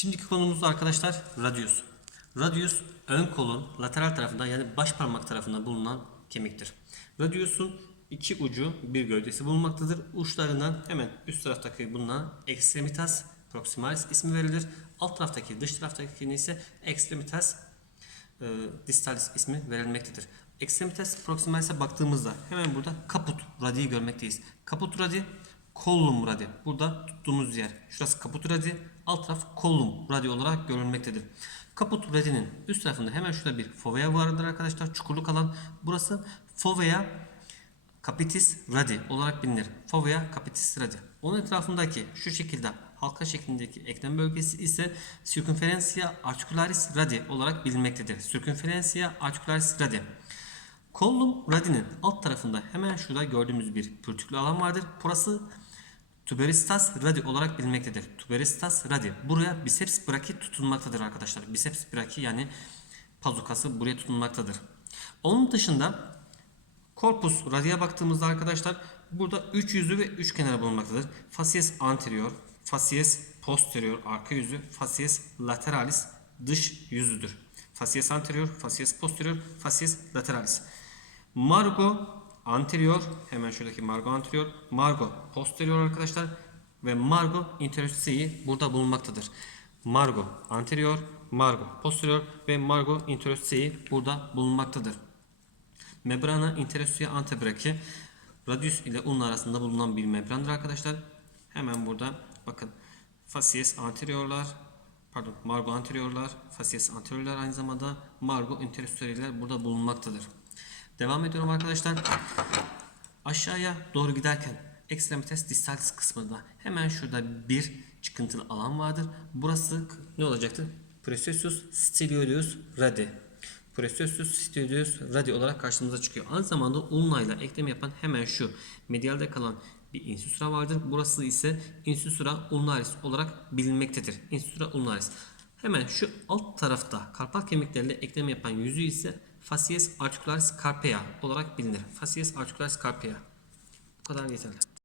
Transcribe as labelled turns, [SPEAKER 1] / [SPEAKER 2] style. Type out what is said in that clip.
[SPEAKER 1] Şimdiki konumuz arkadaşlar radius. Radius ön kolun lateral tarafında yani baş parmak tarafında bulunan kemiktir. Radius'un iki ucu bir gövdesi bulunmaktadır. Uçlarından hemen üst taraftaki bulunan extremitas proximalis ismi verilir. Alt taraftaki dış taraftaki ise extremitas e, distalis ismi verilmektedir. Extremitas proximalis'e baktığımızda hemen burada kaput radiyi görmekteyiz. Kaput radi, collum radi. Burada tuttuğumuz yer. Şurası kaput radi, alt taraf collum radi olarak görülmektedir. Kaput radinin üst tarafında hemen şurada bir fovea vardır arkadaşlar. Çukurluk alan. Burası fovea capitis radi olarak bilinir. Fovea capitis radi. Onun etrafındaki şu şekilde halka şeklindeki eklem bölgesi ise circumferentia articularis radi olarak bilinmektedir. Circumferentia articularis radi. Collum radinin alt tarafında hemen şurada gördüğümüz bir pürtüklü alan vardır. Burası tuberistas radi olarak bilinmektedir. Tuberistas radi. Buraya biceps braki tutunmaktadır arkadaşlar. Biceps braki yani pazukası buraya tutunmaktadır. Onun dışında Korpus radiye baktığımızda arkadaşlar burada üç yüzü ve üç kenarı bulunmaktadır. Facies anterior, facies posterior arka yüzü, facies lateralis dış yüzüdür. Facies anterior, facies posterior, facies lateralis. Margo anterior, hemen şuradaki margo anterior, margo posterior arkadaşlar ve margo interosseyi burada bulunmaktadır. Margo anterior, margo posterior ve margo interosseyi burada bulunmaktadır. Membrana interosseya antebraki radius ile ulna arasında bulunan bir membrandır arkadaşlar. Hemen burada bakın facies anteriorlar pardon margo anteriorlar, facies anteriorlar aynı zamanda margo interosseyaler burada bulunmaktadır. Devam ediyorum arkadaşlar. Aşağıya doğru giderken extremitas distalis kısmında hemen şurada bir çıkıntılı alan vardır. Burası ne olacaktır? Processus styloideus radi. Processus styloideus radi olarak karşımıza çıkıyor. Aynı zamanda ulna ile eklem yapan hemen şu medialde kalan bir insusura vardır. Burası ise insusura ulnaris olarak bilinmektedir. Insusura ulnaris. Hemen şu alt tarafta karpal kemikleriyle eklem yapan yüzü ise facies articularis carpea olarak bilinir. Facies articularis carpea. Bu kadar yeterli.